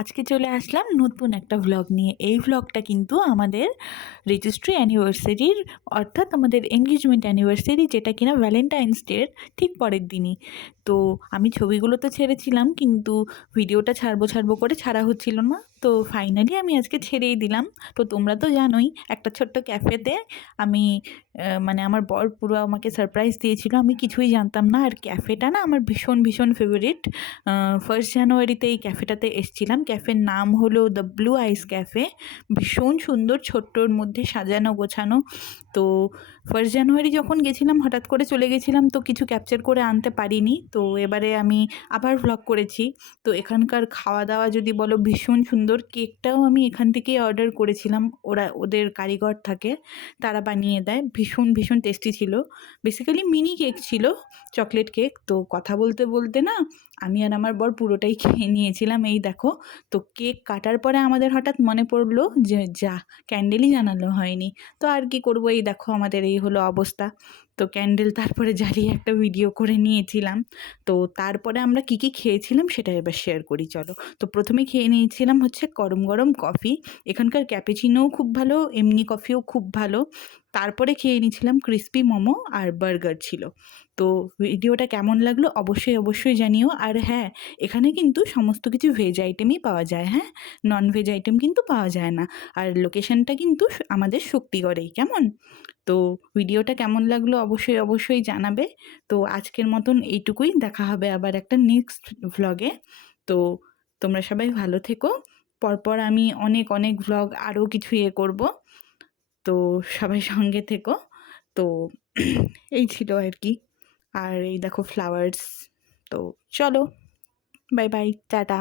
আজকে চলে আসলাম নতুন একটা ভ্লগ নিয়ে। এই ভ্লগটা কিন্তু আমাদের রেজিস্ট্রি অ্যানিভার্সারির, অর্থাৎ আমাদের এনগেজমেন্ট অ্যানিভার্সারি, যেটা কিনা ভ্যালেন্টাইন্স ডের ঠিক পরের দিনই। তো আমি ছবিগুলো তো ছেড়েছিলাম, কিন্তু ভিডিওটা ছাড়বো করে ছাড়া হচ্ছিল না। তো ফাইনালি আমি আজকে ছেড়েই দিলাম। তো তোমরা তো জানোই, একটা ছোট্ট ক্যাফেতে আমি মানে আমার বর পুরো আমাকে সারপ্রাইজ দিয়েছিল। আমি কিছুই জানতাম না। আর ক্যাফেটা না আমার ভীষণ ভীষণ ফেভারিট। 1 জানুয়ারিতে এই ক্যাফেটাতে এসেছিলাম। ক্যাফের নাম হলো দ্য ব্লু আইস ক্যাফে। ভীষণ সুন্দর, ছোট্টর মধ্যে সাজানো গোছানো। তো 1 জানুয়ারি যখন গেছিলাম, হঠাৎ করে চলে গেছিলাম, তো কিছু ক্যাপচার করে আনতে পারিনি। তো এবারে আমি আবার ভ্লগ করেছি। তো এখানকার খাওয়া দাওয়া যদি বলো, ভীষণ সুন্দর। কেকটাও আমি এখান থেকেই অর্ডার করেছিলাম। ওদের কারিগর থাকে, তারা বানিয়ে দেয়। ভীষণ ভীষণ টেস্টি ছিল। বেসিক্যালি মিনি কেক ছিল, চকলেট কেক। তো কথা বলতে বলতে না আমি আর আমার বর পুরোটাই খেয়ে নিয়েছিলাম। এই দেখো, তো কেক কাটার পরে আমাদের হঠাৎ মনে পড়লো যে যা, ক্যান্ডেলই জানানো হয়নি। তো আর কি করবো, এই দেখো আমাদের এই হলো অবস্থা। তো ক্যান্ডেল তারপরে জ্বালিয়ে একটা ভিডিও করে নিয়েছিলাম। তো তারপরে আমরা কি খেয়েছিলাম সেটা এবার শেয়ার করি, চলো। তো প্রথমে খেয়ে নিয়েছিলাম হচ্ছে গরম গরম কফি। এখানকার ক্যাপুচিনোও খুব ভালো, এমনি কফিও খুব ভালো। তারপরে খেয়ে নিয়েছিলাম ক্রিস্পি মোমো আর বার্গার ছিল। তো ভিডিওটা কেমন লাগলো অবশ্যই অবশ্যই জানিও। আর হ্যাঁ, এখানে কিন্তু সমস্ত কিছু ভেজ আইটেমই পাওয়া যায়, হ্যাঁ, নন ভেজ আইটেম কিন্তু পাওয়া যায় না। আর লোকেশনটা কিন্তু আমাদের শক্তিগড়েই, কেমন? তো ভিডিওটা কেমন লাগলো অবশ্যই অবশ্যই জানাবে। তো আজকের মতন এইটুকুই, দেখা হবে আবার একটা নেক্সট ভ্লগে। তো তোমরা সবাই ভালো থেকো। পরপর আমি অনেক অনেক ভ্লগ আরও কিছু করব। তো সবাই সঙ্গে থেকো। তো এই ছিল আর কি। আর এই দেখো ফ্লাওয়ার্স। তো চলো, বাই বাই, টাটা।